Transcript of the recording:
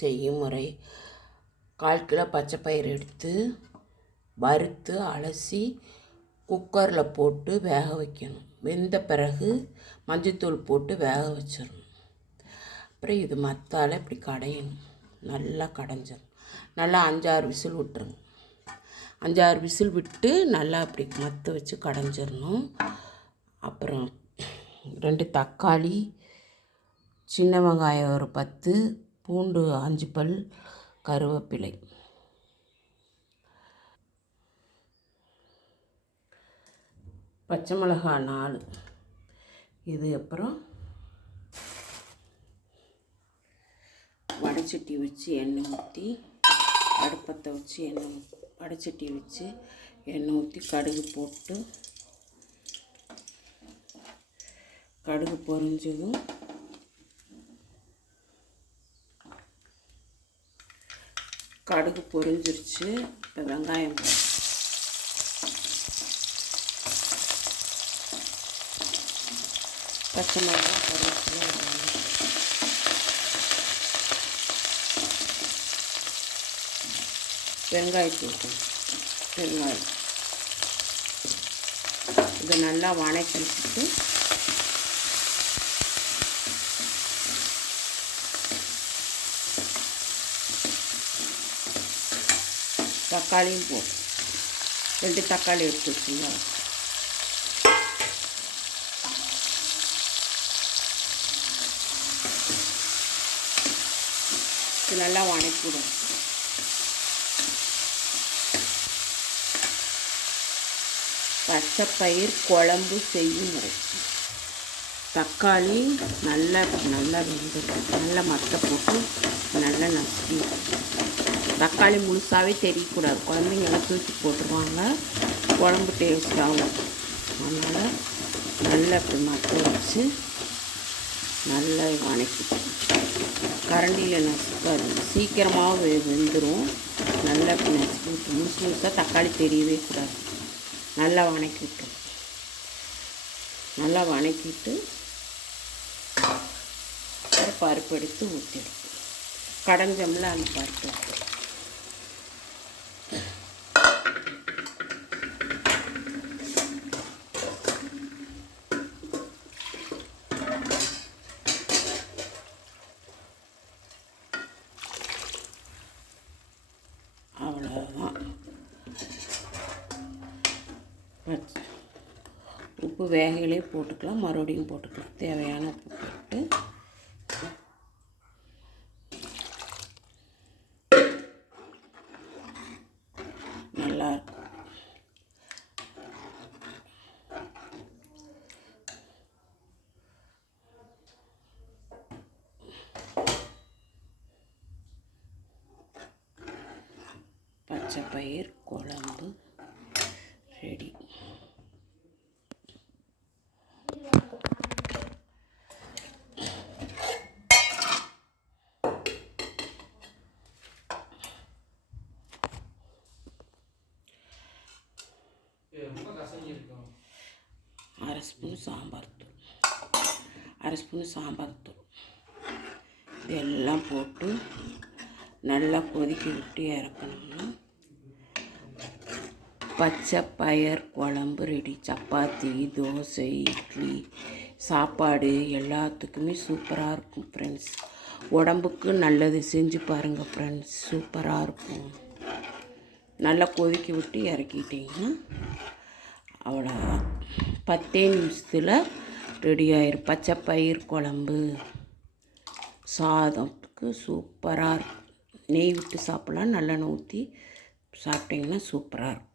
செய்யும் முறை: 1/4 கிலோ பச்சை பயிறு எடுத்து வறுத்து அலசி குக்கரில் போட்டு வேக வைக்கணும். வெந்த பிறகு மஞ்சத்தூள் போட்டு வேக வச்சிடணும். அப்புறம் இது மத்தால் இப்படி கடையணும். நல்லா கடைஞ்சிடணும். நல்லா 5-6 விசில் விட்டுருங்க. 5-6 விசில் விட்டு நல்லா அப்படி மற்ற வச்சு கடைஞ்சிடணும். அப்புறம் 2 தக்காளி, சின்ன வெங்காயம் ஒரு 10, பூண்டு 5 பல், கருவேப்பிலை, பச்சை மிளகாய் 4. இது அப்புறம் வடைச்சட்டி வச்சு எண்ணெய் ஊற்றி அடுப்பத்தை வச்சு வடைச்சட்டி வச்சு எண்ணெய் ஊற்றி கடுகு போட்டு கடுகு பொரிஞ்சதும் கடுகு பொரிஞ்சிருச்சு. இப்போ வெங்காயம் பச்சை மிளகாய் கருவேப்பிலை வெங்காயம் இதை நல்லா வணக்கிட்டு தக்காளியும் போட்டு 2 தக்காளி எடுத்து வச்சுங்க. இது நல்லா வணக்கிடும். பச்சைப்பயிர் குழம்பு செய்யும் முறை: தக்காளி நல்லா வெந்துடும். நல்லா மத்தை போட்டு நல்லா நசுக்கி. தக்காளி முழுசாகவே தெரியக்கூடாது. குழந்தைங்கெல்லாம் தூக்கி போட்டுருவாங்க, குழம்பு டேஸ்ட்டாகும். அதனால் நல்லா இப்படி மற்ற வச்சு நல்லா வணக்கிட்டு கரண்டியில் நசுக்காது, சீக்கிரமாக வெந்துடும். நல்லா இப்படி நசுக்கி விட்டு முழுசாக தக்காளி தெரியவே கூடாது. நல்லா வணக்கிட்டு பருப்பு எடுத்து ஊற்றிடும். கடைஞ்சோம்ல அந்த பருப்பு எடுத்து அவ்வளோதான். உப்பு வேகையிலே போட்டுக்கலாம், மறுபடியும் போட்டுக்கலாம். தேவையான உப்பு போட்டு நல்லாயிருக்கும். பச்சைப்பயிர் குழம்பு ரெடி. அரை ஸ்பூன் சாம்பார் தூள் இதெல்லாம் போட்டு நல்லா கொதிக்க விட்டு இறக்கணும்னா பச்சைப்பயிர் குழம்பு ரெடி. சப்பாத்தி, தோசை, இட்லி, சாப்பாடு எல்லாத்துக்குமே சூப்பராக இருக்கும் ஃப்ரெண்ட்ஸ். உடம்புக்கு நல்லது. செஞ்சு பாருங்கள் ஃப்ரெண்ட்ஸ், சூப்பராக இருக்கும். நல்லா கொதிக்க விட்டு இறக்கிட்டிங்கன்னா அவ்வளோதான். 10 நிமிஷத்தில் ரெடி ஆயிரும். பச்சைப்பயிர் குழம்பு சாதத்துக்கு சூப்பராக இருக்கும். நெய் விட்டு சாப்பிட்லாம், நல்லெண்ணெய் ஊற்றி சாப்பிட்டிங்கன்னா சூப்பராக இருக்கும்.